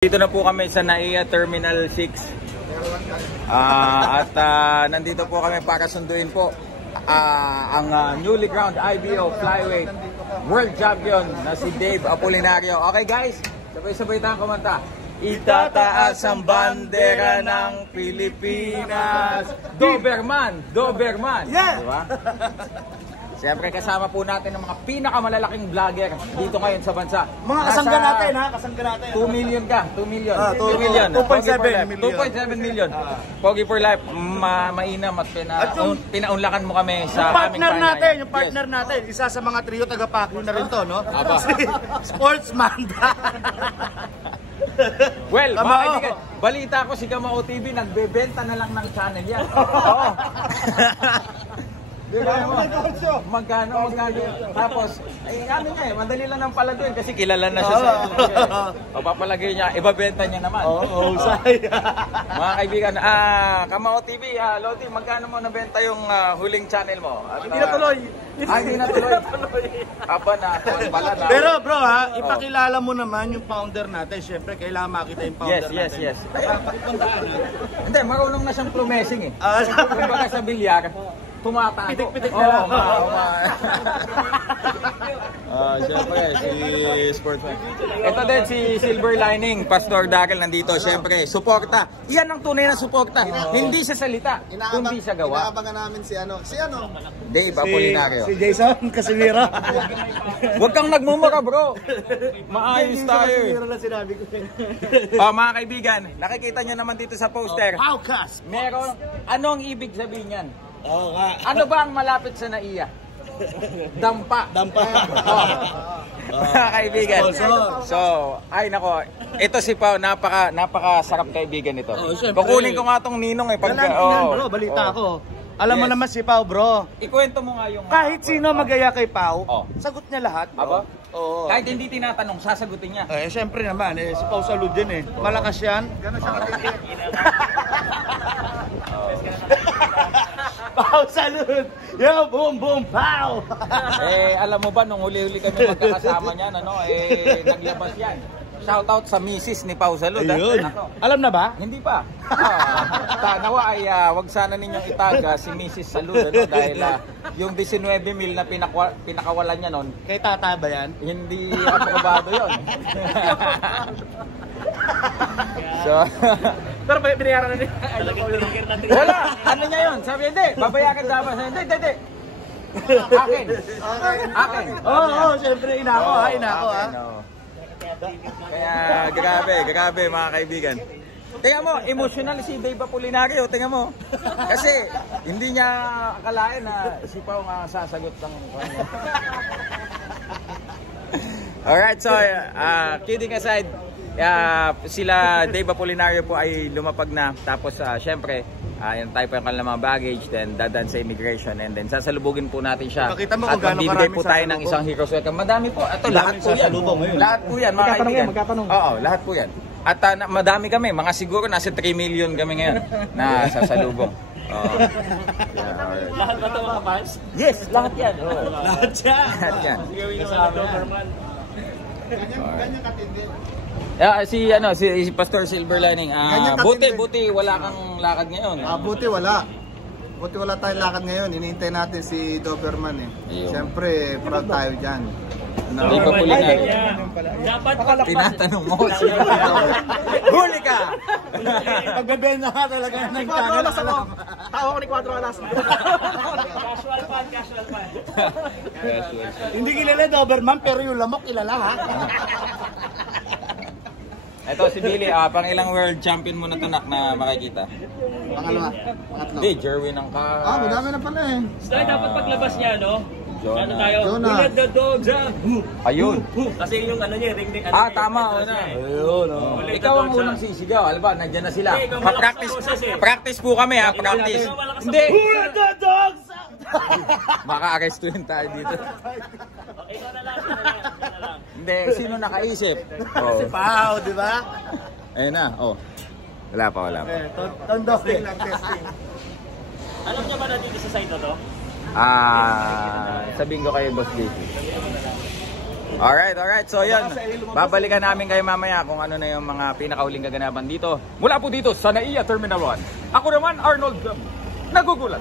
Dito na po kami sa NAIA Terminal 6 at nandito po kami para sunduin po ang newly crowned IBO Flyweight World Champion na si Dave Apolinario. Okay guys, sabay-sabay tayong kumanta. Itataas ang bandera ng Pilipinas. Doberman! Doberman! Yeah! Diba? Siyempre kasama po natin ang mga pinakamalalaking vlogger dito ngayon sa bansa. Mga kasangga natin ha, kasangga natin. 2 million ka, 2 million. 2 million. 2.7 million. 2.7 million. Pogi for life, mainam at pinaunlakan mo kami sa aming partner natin, yung partner natin, isa sa mga trio taga-Pacquiao na rin to, no? Si Sportsman. Well, mga kaibigan, balita ko si Kamao TV nagbebenta na lang ng channel yan. Oo. Magkano? Tapos, ay ano niya madali lang ng palaguin kasi kilala na siya sa o papalagay niya, ibabenta niya naman. Oo, say. Mga kaibigan, Kamao TV, Lodi, magkano mo nabenta yung huling channel mo? Hindi na tuloy. Hindi na tuloy. Aba na, pala na. Pero bro ha, ipakilala mo naman yung founder natin. Siyempre, kailangan makita yung founder natin. Yes. Hindi, marunong na siyang plumesing eh. Kumbaga sa bilyar, tumatago. Pitik-pitik na lang. Siyempre, si Sportsman. Ito din, si Silver Lining, Pastor Daryl nandito. Siyempre, suporta. Iyan ang tunay na suporta. Hindi sa salita, kundi sa gawa. Inaabangan namin si Dave Apolinario. Si Jason Casimiro. Huwag kang nagmumura bro. Maayos tayo eh. Lang sinabi ko. Mga kaibigan, nakikita nyo naman dito sa poster. Outcast. Meron, ano ang ibig sabihin yan? Oo nga. Ano ba ang malapit sa NAIA? Dampa. Mga kaibigan. So, ay nako, ito si Pao, napaka-sarap kaibigan ito. Kukunin ko nga tong ninong eh. Bro, balita ko. Alam mo naman si Pao, bro. Ikwento mo nga yung... Kahit sino magaya kay Pao, sagot niya lahat. Aba? Oo. Kahit hindi tinatanong, sasagutin niya. Siyempre naman, si Pao Salud din eh. Malakas yan. Gano'n siya Pao Salud! Yo, boom, boom, Pao! Alam mo ba, nung huli-huli kami magkakasama niyan, naglabas yan. Shoutout sa misis ni Pao Salud. Alam na ba? Hindi pa. Nawa ay wag sana ninyong itaga si Mrs. Salud dahil yung 19 mil na pinakawalan niya noon. Kay tata ba yan? Hindi aprobado yun. So, pero binayaran na niya. wala! Ano niya yun? Sabi hindi, babayaran dapat. Hindi. Akin. Oo, siyempre inako ha. Kaya grabe mga kaibigan. Tingnan mo, emotional si Dave Apolinario, tingnan mo. Kasi hindi niya akalain na si Pao nga sasagot ng kanya. Alright, so kidding aside, sila Dave Apolinario po ay lumapag na. Tapos syempre, yung type yung kanilang mga baggage, then dadan sa immigration, and then sasalubugin po natin siya. Pakita mo at magbibigay po tayo ng isang hero's welcome. Madami po. Ito, lahat po yan. Lahat po yan, mga kaibigan. Oo, lahat po yan. At madami kami, mga siguro nasa 3 million kami ngayon na sasalubong. Lahat ba ito mga fans? Yes, lahat yan. Lahat yan. Lahat yan. Doberman. Si Pastor Silver Lining. Buti wala kang lakad ngayon. Buti wala tayong lakad ngayon. Hinihintay natin si Doberman eh. Siyempre, proud tayo dyan. Dave Apolinario. Dapat Tinatanong mo. Huli ka! Pagbebenta ka talaga ng channel. Tao ko ni 4 alas. casual fan. Hindi kilala Doberman pero yung lamok kilala ha. Ito si Billy, pang ilang world champion mo na tanak na makikita? Pangatlo. Hindi, Jerwin ang Madami na pala eh. Stay, dapat paglabas niya, no? Jonah. Ano tayo? Jonah. We let the dogs out. Ayun. Kasi yung ano niya, ring. Tama. Ayun. Ikaw ang unang sisigaw. Alam ba, nandiyan na sila. Ikaw malakas sa boses eh. Practice po kami ha, practice. Hindi. Who let the dogs out? Maka-arrestuhin tayo dito. Ikaw na lang. Hindi, sino nakaisip? Si Pao, di ba? Ayun na, Wala pa. Tondo. Alam niya ba na dito sa site na to? Sabihin ko kayo, Boss JC. Alright. So yun, babalikan namin kayo mamaya kung ano na yung mga pinakauling kaganapan dito. Mula po dito sa NAIA Terminal 1. Ako naman, Arnold, nagugulat.